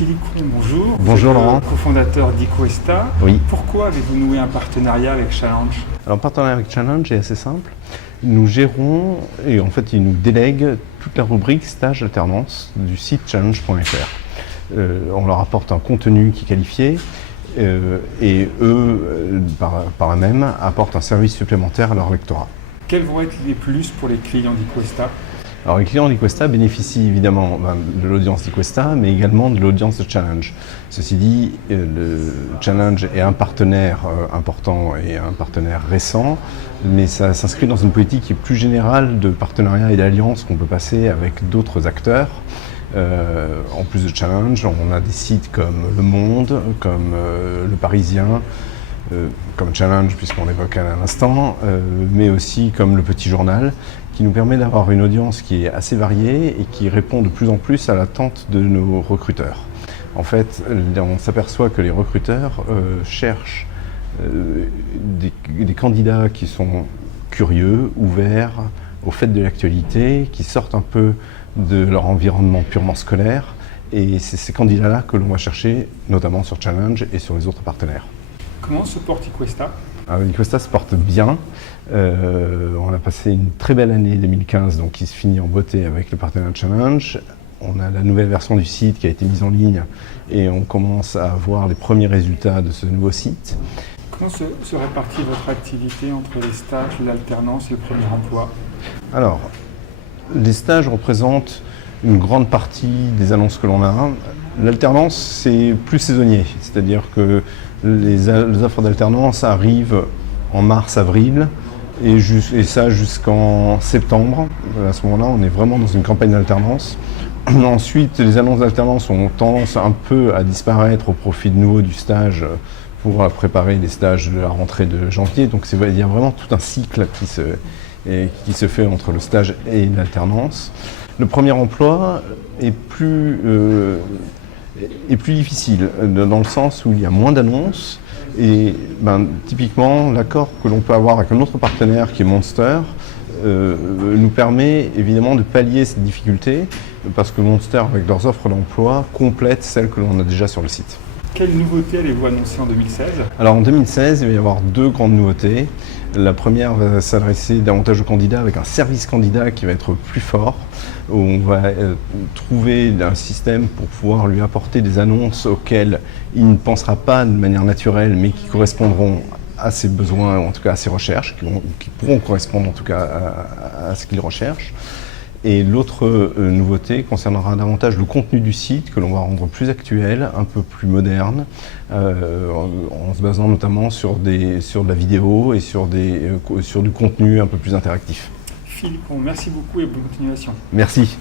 Philippe Cron, bonjour. Bonjour Laurent. Cofondateur d'Equesta. Oui. Pourquoi avez-vous noué un partenariat avec Challenge? Alors le partenariat avec Challenge est assez simple. Nous gérons, et en fait ils nous délèguent toute la rubrique stage alternance du site challenge.fr. On leur apporte un contenu qui est qualifié et eux, par la même, apportent un service supplémentaire à leur lectorat. Quels vont être les plus pour les clients d'Equesta? Alors les clients d'Equesta bénéficient évidemment de l'audience d'Equesta, mais également de l'audience de Challenge. Ceci dit, le Challenge est un partenaire important et un partenaire récent, mais ça s'inscrit dans une politique qui est plus générale de partenariat et d'alliance qu'on peut passer avec d'autres acteurs. En plus de Challenge, on a des sites comme Le Monde, comme Le Parisien, comme Challenge puisqu'on l'évoquait à l'instant, mais aussi comme Le Petit Journal, qui nous permet d'avoir une audience qui est assez variée et qui répond de plus en plus à l'attente de nos recruteurs. En fait, on s'aperçoit que les recruteurs cherchent des candidats qui sont curieux, ouverts au fait de l'actualité, qui sortent un peu de leur environnement purement scolaire. Et c'est ces candidats-là que l'on va chercher, notamment sur Challenge et sur les autres partenaires. Comment se porte Equesta? Equesta se porte bien. On a passé une très belle année 2015, donc qui se finit en beauté avec le partenariat Challenge. On a la nouvelle version du site qui a été mise en ligne et on commence à voir les premiers résultats de ce nouveau site. Comment se répartit votre activité entre les stages, l'alternance et le premier emploi? Alors, les stages représentent une grande partie des annonces que l'on a. L'alternance, c'est plus saisonnier, c'est-à-dire que les offres d'alternance arrivent en mars-avril et ça jusqu'en septembre. À ce moment-là, on est vraiment dans une campagne d'alternance. Ensuite, les annonces d'alternance ont tendance un peu à disparaître au profit de nouveau du stage pour préparer les stages de la rentrée de janvier. Donc il y a vraiment tout un cycle qui se fait entre le stage et l'alternance. Le premier emploi est plus difficile, dans le sens où il y a moins d'annonces. Et typiquement, l'accord que l'on peut avoir avec un autre partenaire qui est Monster nous permet évidemment de pallier cette difficulté, parce que Monster, avec leurs offres d'emploi, complète celles que l'on a déjà sur le site. Quelles nouveautés allez-vous annoncer en 2016? Alors en 2016, il va y avoir deux grandes nouveautés. La première va s'adresser davantage aux candidats avec un service candidat qui va être plus fort, où on va trouver un système pour pouvoir lui apporter des annonces auxquelles il ne pensera pas de manière naturelle, mais qui correspondront à ses besoins, en tout cas à ses recherches, qui pourront correspondre en tout cas à ce qu'il recherche. Et l'autre nouveauté concernera davantage le contenu du site que l'on va rendre plus actuel, un peu plus moderne, en se basant notamment sur de la vidéo et sur du contenu un peu plus interactif. Philippe, merci beaucoup et bonne continuation. Merci.